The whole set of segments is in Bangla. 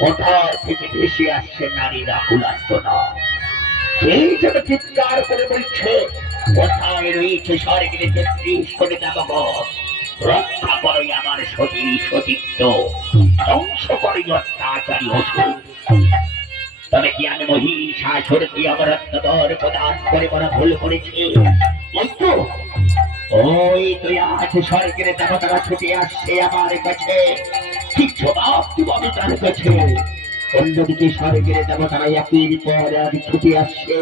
কোথা থেকে ভেসে আসছে নারীরা কুলাস্তনা, সেই জন্য চিৎকার করে বলছে, কোথায় রয়েছে স্বর্গের ৩৩ কোটি দেবগণ, রক্ষা করো আমার সতী সতীত্ব, ধ্বংস করে অত্যাচারী অসুর। তবে কি আমি মহিষাসুরকে অমরত্ববর প্রদান করে বড় ভুল করেছি? বন্ধু, ওই তুই আছে স্বর্গের দেবতারা ছুটে আসছে আমার কাছে, কি জবাব দিব আমি তার কাছে? অন্যদিকে স্বর্গের দেবতারা একের পর এক ছুটে আসছে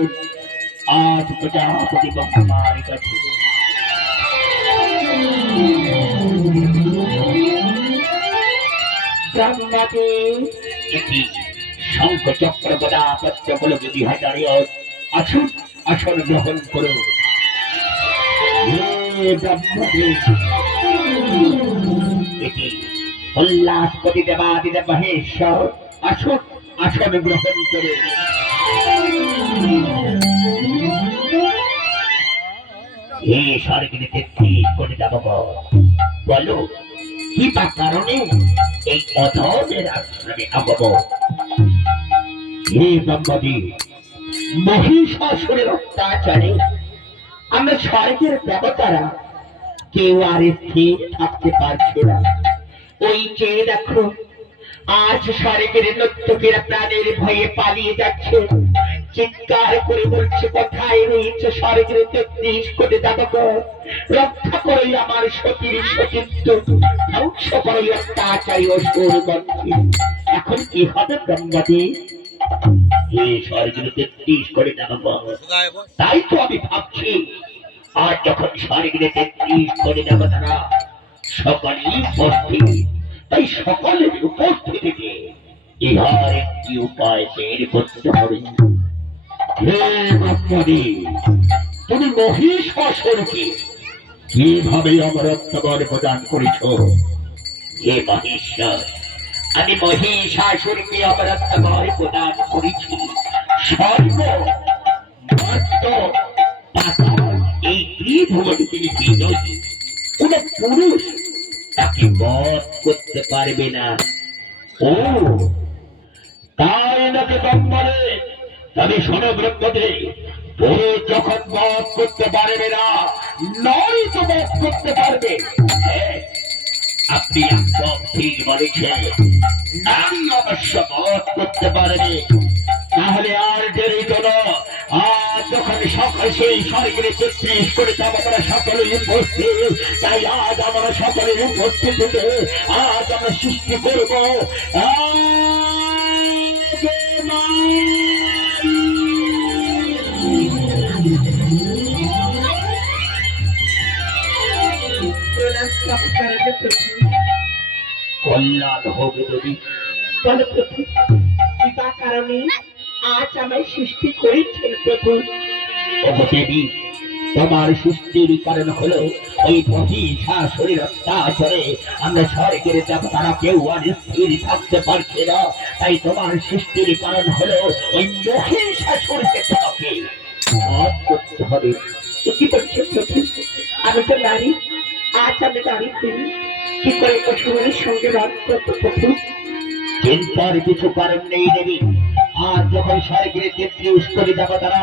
আজ প্রজাপতি ব্রহ্মার কাছে। ব্রহ্মাকে এটি শঙ্খ চক্র গদা পত্র বলে যদি হয় দাঁড়িয়ে আসুন, আসন গ্রহণ করুন। এটি উল্লাসপতি দেবাদিদেব মহেশ্বর, আসুন আসন গ্রহণ করুন। হে স্বর্গের ৩৩ কোটি দেবগণ, বলো কি বা কারণে এই অধমের আশ্রমে আগমন? হে ব্রহ্মদেব, মহিষাসুরের অত্যাচারে আমরা স্বর্গের দেবতারা কেউ আর স্থির থাকতে পারছে না। ওই চেয়ে দেখো, আজ স্বর্গের নর্তকীরা প্রাণের ভয়ে পালিয়ে যাচ্ছে, চিৎকার করে বলছে, কোথায় রয়েছে স্বর্গের ৩৩ কোটি দেবগণ, রক্ষা করো আমার সতীর সতীত্ব, ধ্বংস করো অত্যাচারী অসুরগণকে। এখন কি হবে ব্রহ্মদেব? এই স্বর্গের ৩৩ কোটি দেবগণ, তাই তো আমি ভাবছি, আর যখন স্বর্গের ৩৩ কোটি দেবতারা সকলেই উপস্থিত, তাই সকলের উপস্থিতিতে ইহার একটি উপায় বের করতে হবে। হে ব্রহ্মদেব, তুমি মহিষাসুরকে কিভাবে অমরত্ববর প্রদান করেছ? হে মহেশ্বর, আমি মহিষাসুরকে অমরত্ববর প্রদান করেছি স্বর্গ মর্ত পাতাল এই ত্রিভুবনে তিনি বিজয়ী, কোন পুরুষ তাকে বধ করতে পারবে না। ও তাই নাকি ব্রহ্মরে? তবে শোনো ব্রহ্মদেব, পুরুষ যখন বধ করতে পারবে না, নারী তো বধ করতে পারবে। আপনি একদম ঠিক বলেছেন, নারী অবশ্য বধ করতে পারবে। তাহলে আর দেরি করো, আজ যখন সকল সেই স্বর্গের ৩৩ কোটি দেবতারা সকলে উপস্থিত, তাই আজ আমরা সকলের উপস্থিতিতে আজ আমরা সৃষ্টি করব কল্যাণ হবে দেবী। বলো প্রভু, কি বা কারণে আজ আমায় সৃষ্টি করেছেন প্রভু? ওগো দেবী, তোমার সৃষ্টির কারণ হলো ওই মহিষাসুরের অত্যাচারে আমরা স্বর্গের দেবতারা কেউ আর স্থির থাকতে পারছে না, তাই তোমার সৃষ্টির কারণ হলো ওই মহিষাসুরকে তোমাকে বধ করতে হবে। কি বলছে প্রভু? আমি তো নারী, আজ আমি নারী করি, কি করে অসুরের সঙ্গে রাত করতে প্রভু? চিন্তার কিছু কারণ নেই দেবী, আর যখন স্বর্গের ৩৩ কোটি দেবতারা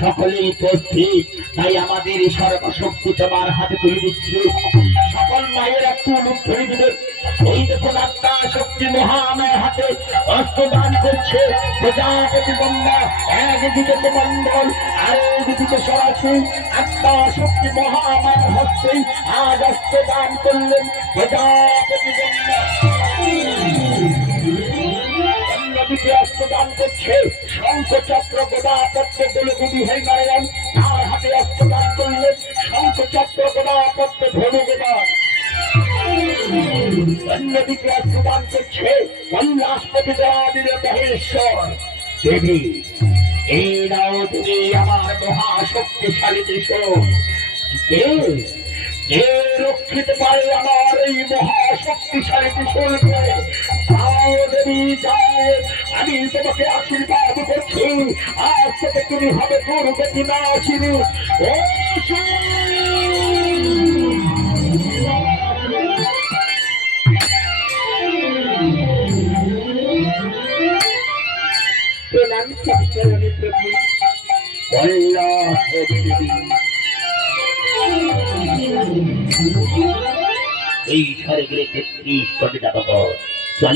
সকলেই উপস্থিত, তাই আমাদের সর্বশক্তি তোমার হাতে তুলে দিচ্ছি। সকল মায়ের একটু মুখ ধরে দিবে। এই দেখুন আত্মা শক্তি মহামায়ের হাতে অস্ত্র দান করছে প্রজাপতি ব্রহ্মা, একদিকে মন্ডল আর একদিকে সরাসরি আত্মা শক্তি মহামায়ের হস্তে আজ অস্ত্র দান করলেন প্রজাপতি ব্রহ্মা। অন্যদিকে অস্ত্র দান করছে শঙ্খ চক্র গদা পদ্ম গোলগুলি হয়ে নারায়ণ, তার হাতে অস্ত্র দান করলেন শঙ্খ চক্র গদা পদ্ম ধনু গদা। অন্যদিকে অস্ত্র দান করছে উল্লাসপতি দেবাদিদেব মহেশ্বর। দেবী, এই নাও তুমি আমার মহাশক্তিশালী ত্রিশূল, কে রক্ষিত পারে আমার এই মহাশক্তিশালী ত্রিশূলকে? যাও দেবী যাও, আমি তোমাকে আশীর্বাদ করছি, আজ থেকে তুমি হবে দুর্গতি নাশিনী। ও কারণে প্রভু কল্যাণ হবে দেবী। এই স্বর্গের 33 কোটি দেবতা